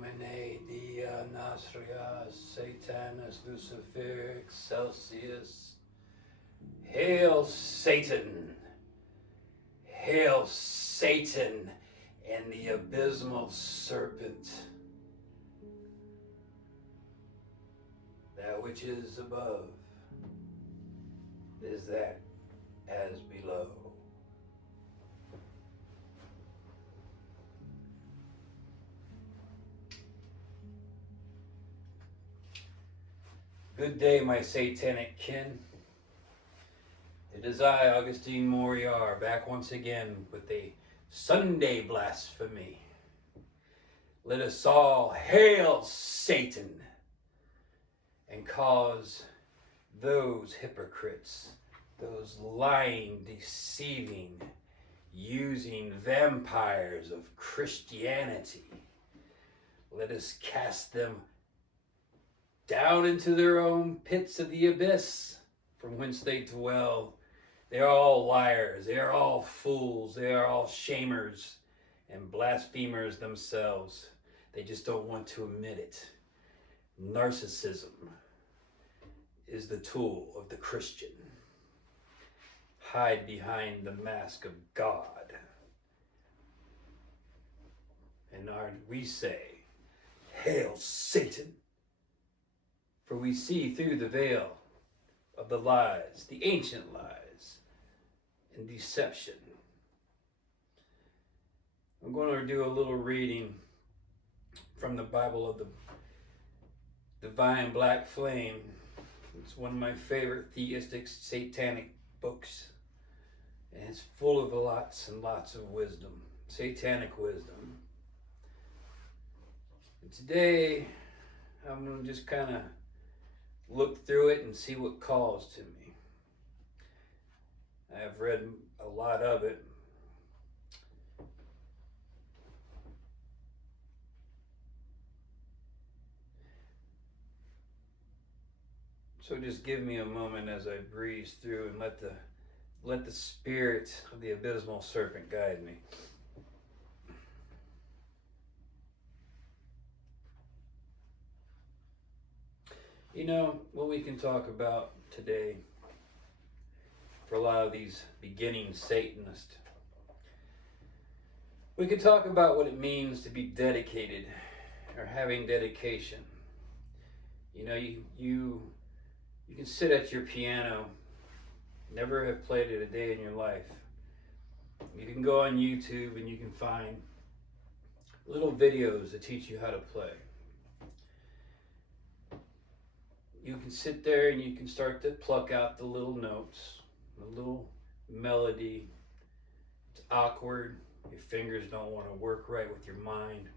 Domine, Dia Nasria, Satanus, Lucifer, Excelsius. Hail Satan! Hail Satan and the abysmal serpent! That which is above is that as below. Good day, my satanic kin. It is I, Augustine Moriar, back once again with a Sunday blasphemy. Let us all hail Satan and cause those hypocrites, those lying, deceiving, using vampires of Christianity, let us cast them down into their own pits of the abyss from whence they dwell. They are all liars, they are all fools, they are all shamers and blasphemers themselves. They just don't want to admit it. Narcissism is the tool of the Christian. Hide behind the mask of God. And we say, hail Satan! For we see through the veil of the lies, the ancient lies, and deception. I'm going to do a little reading from the Bible of the Divine Black Flame. It's one of my favorite theistic, satanic books. And it's full of lots and lots of wisdom, satanic wisdom. And today, I'm going to just kind of look through it and see what calls to me. I have read a lot of it. So just give me a moment as I breeze through and let the spirit of the abysmal serpent guide me. You know, what we can talk about today for a lot of these beginning Satanists, we can talk about what it means to be dedicated or having dedication. You know, you can sit at your piano, never have played it a day in your life. You can go on YouTube and you can find little videos that teach you how to play. You can sit there and you can start to pluck out the little notes, the little melody. It's awkward. Your fingers don't want to work right with your mind.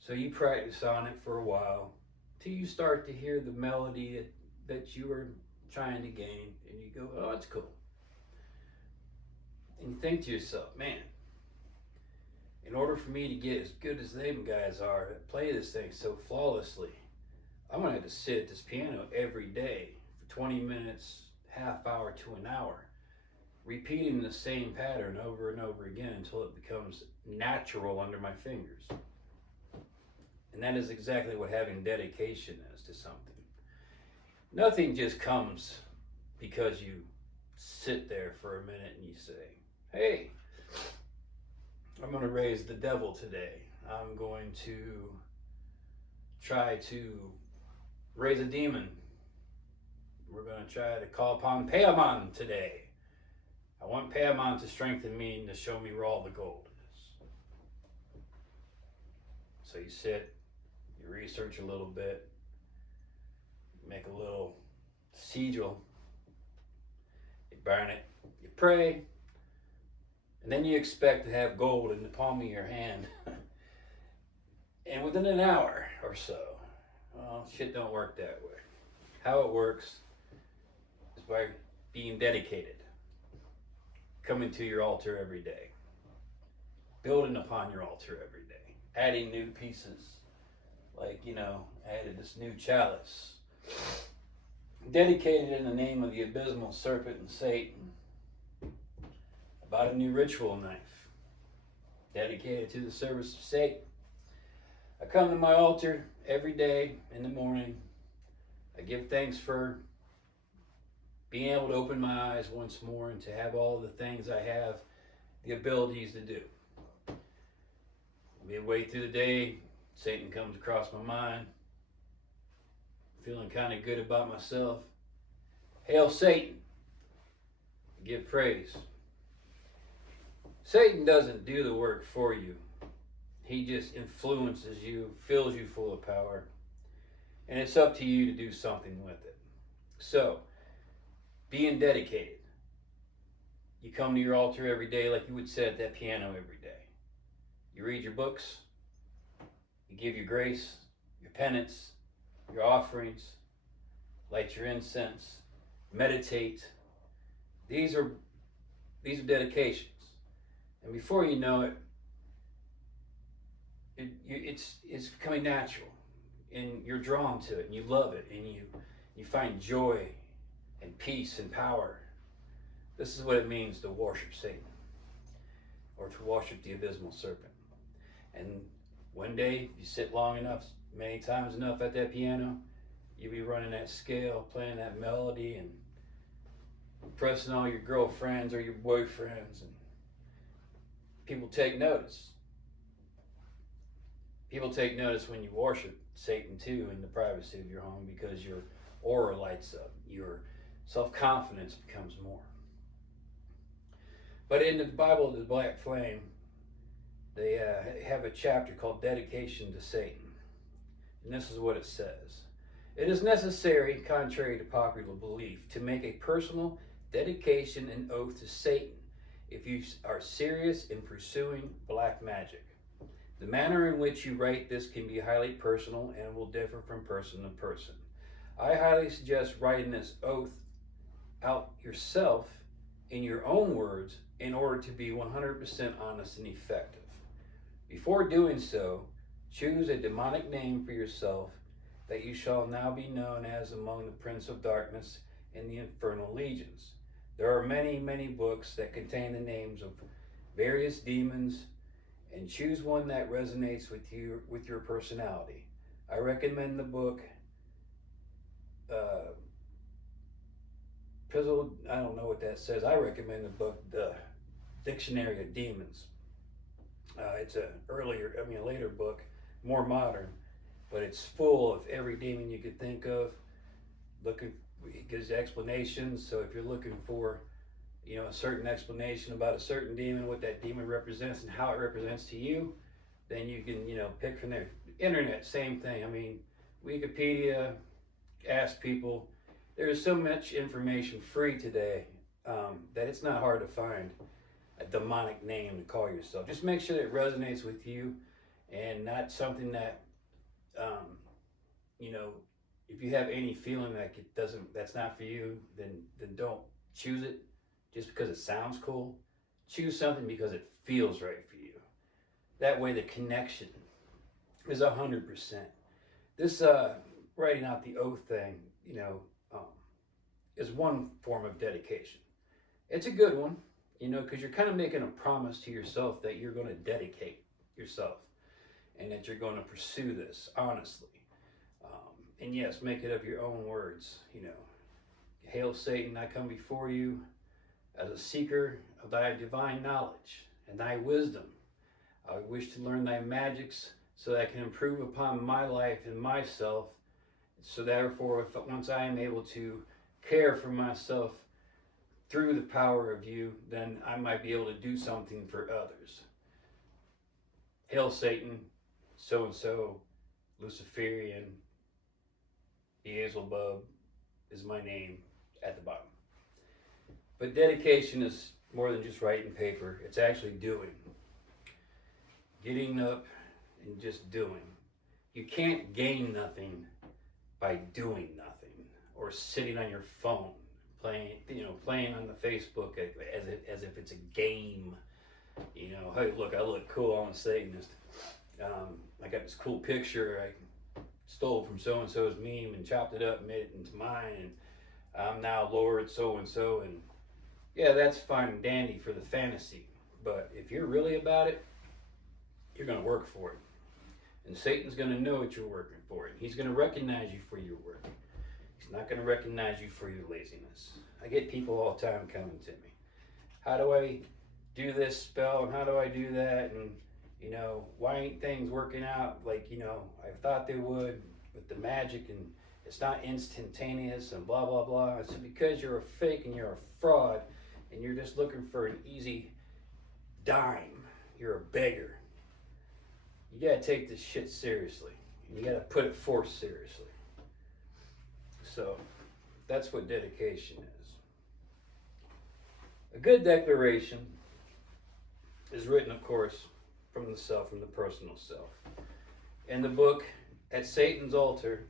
So you practice on it for a while till you start to hear the melody that you are trying to gain, and you go, oh, that's cool. And you think to yourself, man, in order for me to get as good as them guys are to play this thing so flawlessly, I'm going to have to sit at this piano every day for 20 minutes, half hour to an hour, repeating the same pattern over and over again until it becomes natural under my fingers. And that is exactly what having dedication is to something. Nothing just comes because you sit there for a minute and you say, hey, I'm going to raise the devil today. I'm going to try to raise a demon. We're going to try to call upon Paimon today. I want Paimon to strengthen me and to show me where all the gold is. So you sit, you research a little bit, make a little sigil, you burn it, you pray, and then you expect to have gold in the palm of your hand. And within an hour or so, well, shit don't work that way. How it works is by being dedicated, coming to your altar every day, building upon your altar every day, adding new pieces, like, you know, added this new chalice, dedicated in the name of the abysmal serpent and Satan, about a new ritual knife, dedicated to the service of Satan, I come to my altar every day in the morning. I give thanks for being able to open my eyes once more and to have all the things I have the abilities to do. Midway through the day, Satan comes across my mind, feeling kind of good about myself. Hail Satan, give praise. Satan doesn't do the work for you. He just influences you, fills you full of power, and it's up to you to do something with it. So, being dedicated. You come to your altar every day like you would sit at that piano every day. You read your books, you give your grace, your penance, your offerings, light your incense, meditate. These are dedications. And before you know it, it's becoming natural, and you're drawn to it, and you love it, and you find joy and peace and power. This is what it means to worship Satan, or to worship the abysmal serpent. And one day, if you sit long enough, many times enough at that piano, you'll be running that scale, playing that melody, and impressing all your girlfriends or your boyfriends, and people take notice. People take notice when you worship Satan too in the privacy of your home, because your aura lights up, your self-confidence becomes more. But in the Bible, the Black Flame, they have a chapter called Dedication to Satan. And this is what it says. It is necessary, contrary to popular belief, to make a personal dedication and oath to Satan if you are serious in pursuing black magic. The manner in which you write this can be highly personal and will differ from person to person. I highly suggest writing this oath out yourself in your own words in order to be 100% honest and effective. Before doing so, choose a demonic name for yourself that you shall now be known as among the prince of darkness in the infernal legions. There are many, many books that contain the names of various demons, and choose one that resonates with you, with your personality. I recommend the book Pizzle, I don't know what that says. I recommend the book, The Dictionary of Demons. It's a later book, more modern, but it's full of every demon you could think of. It gives explanations. So if you're looking for, a certain explanation about a certain demon, what that demon represents and how it represents to you, then you can, pick from there. Internet, same thing. Wikipedia, ask people. There's so much information free today that it's not hard to find a demonic name to call yourself. Just make sure that it resonates with you and not something that, if you have any feeling like that's not for you, then don't choose it just because it sounds cool. Choose something because it feels right for you. That way the connection is 100%. This writing out the oath thing, is one form of dedication. It's a good one, because you're kind of making a promise to yourself that you're going to dedicate yourself and that you're going to pursue this honestly. And yes, make it up your own words. Hail Satan, I come before you as a seeker of thy divine knowledge and thy wisdom. I wish to learn thy magics so that I can improve upon my life and myself. So therefore, once I am able to care for myself through the power of you, then I might be able to do something for others. Hail Satan, so-and-so, Luciferian, Beelzebub is my name at the bottom. But dedication is more than just writing paper. It's actually doing. Getting up and just doing. You can't gain nothing by doing nothing or sitting on your phone playing on the Facebook as if it's a game. Hey, look, I look cool. I'm a Satanist. I got this cool picture I stole from so-and-so's meme and chopped it up and made it into mine, and I'm now Lord so-and-so, and yeah, that's fine and dandy for the fantasy. But if you're really about it, you're going to work for it. And Satan's going to know what you're working for. And he's going to recognize you for your work. He's not going to recognize you for your laziness. I get people all the time coming to me. How do I do this spell? And how do I do that? And, you know, why ain't things working out like, you know, I thought they would with the magic, and it's not instantaneous and blah, blah, blah. It's because you're a fake and you're a fraud and you're just looking for an easy dime. You're a beggar. You gotta take this shit seriously. And you gotta put it forth seriously. So, that's what dedication is. A good declaration is written, of course, from the self, from the personal self. In the book, At Satan's Altar,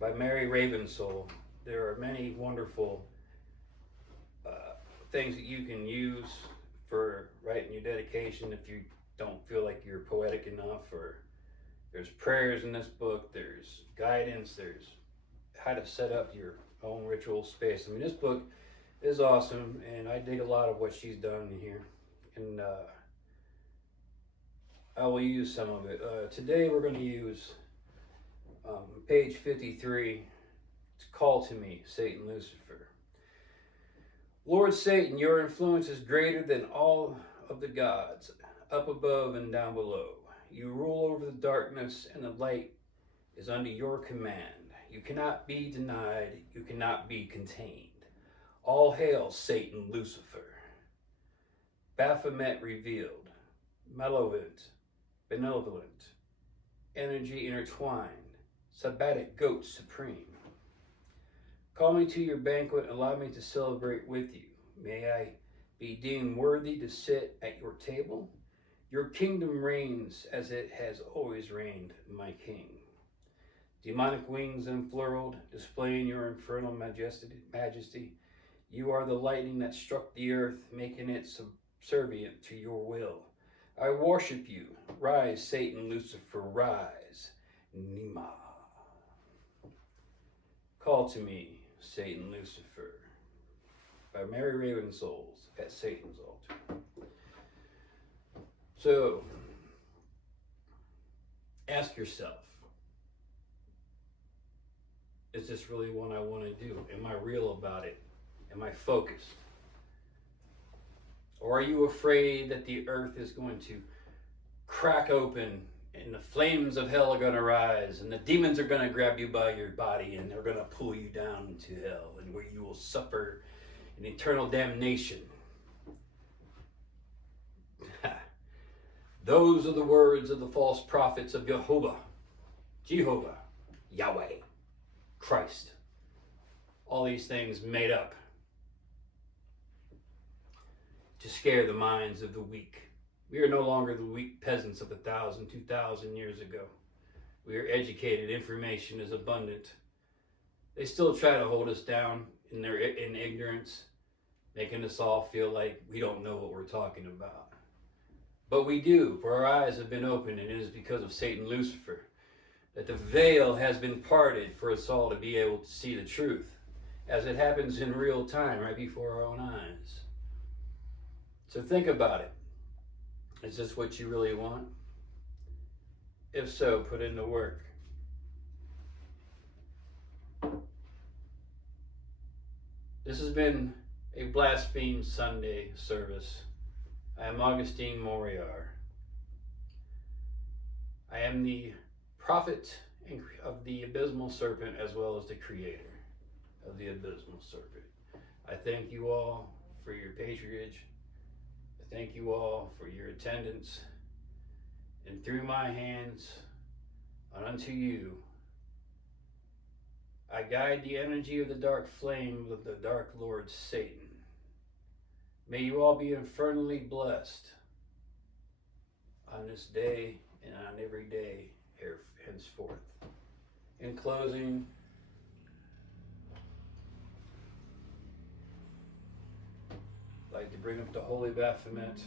by Mary Ravensoul, there are many wonderful things that you can use for writing your dedication if you don't feel like you're poetic enough. Or there's prayers in this book, there's guidance, there's how to set up your own ritual space. I mean, this book is awesome, and I dig a lot of what she's done in here, and I will use some of it. Today we're going to use page 53. It's Call to Me, Satan Lucifer. Lord Satan, your influence is greater than all of the gods, up above and down below. You rule over the darkness, and the light is under your command. You cannot be denied, you cannot be contained. All hail Satan Lucifer. Baphomet revealed, malevolent, benevolent, energy intertwined, sabbatic goat supreme. Call me to your banquet, allow me to celebrate with you. May I be deemed worthy to sit at your table. Your kingdom reigns as it has always reigned, my king. Demonic wings unfurled, displaying your infernal majesty. You are the lightning that struck the earth, making it subservient to your will. I worship you. Rise, Satan, Lucifer, rise. Nima. Call to me, Satan, Lucifer, by Mary Ravensoul, At Satan's Altar. So, ask yourself, is this really what I want to do? Am I real about it? Am I focused? Or are you afraid that the earth is going to crack open and the flames of hell are going to rise and the demons are going to grab you by your body and they're going to pull you down into hell, and where you will suffer an eternal damnation? Those are the words of the false prophets of Jehovah, Yahweh, Christ. All these things made up to scare the minds of the weak. We are no longer the weak peasants of 1,000, 2,000 years ago. We are educated. Information is abundant. They still try to hold us down in ignorance, making us all feel like we don't know what we're talking about. But we do, for our eyes have been opened, and it is because of Satan Lucifer that the veil has been parted for us all to be able to see the truth, as it happens in real time right before our own eyes. So think about it. Is this what you really want? If so, put in the work. This has been a Blaspheme Sunday service. I am Augustine Moriar. I am the prophet of the abysmal serpent, as well as the creator of the abysmal serpent. I thank you all for your patronage. I thank you all for your attendance. And through my hands and unto you, I guide the energy of the dark flame of the dark lord Satan. May you all be infernally blessed on this day and on every day henceforth. In closing, I'd like to bring up the Holy Baphomet,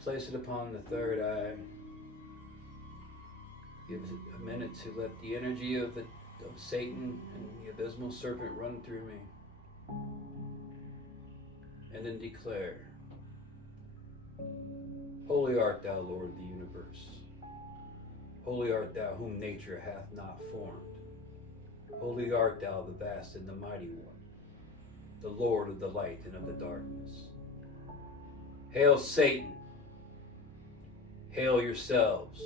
place it upon the third eye, give it a minute to let the energy of Satan and the abysmal serpent run through me, and then declare, Holy art thou, Lord of the universe. Holy art thou whom nature hath not formed. Holy art thou, the vast and the mighty one, the Lord of the light and of the darkness. Hail Satan, hail yourselves,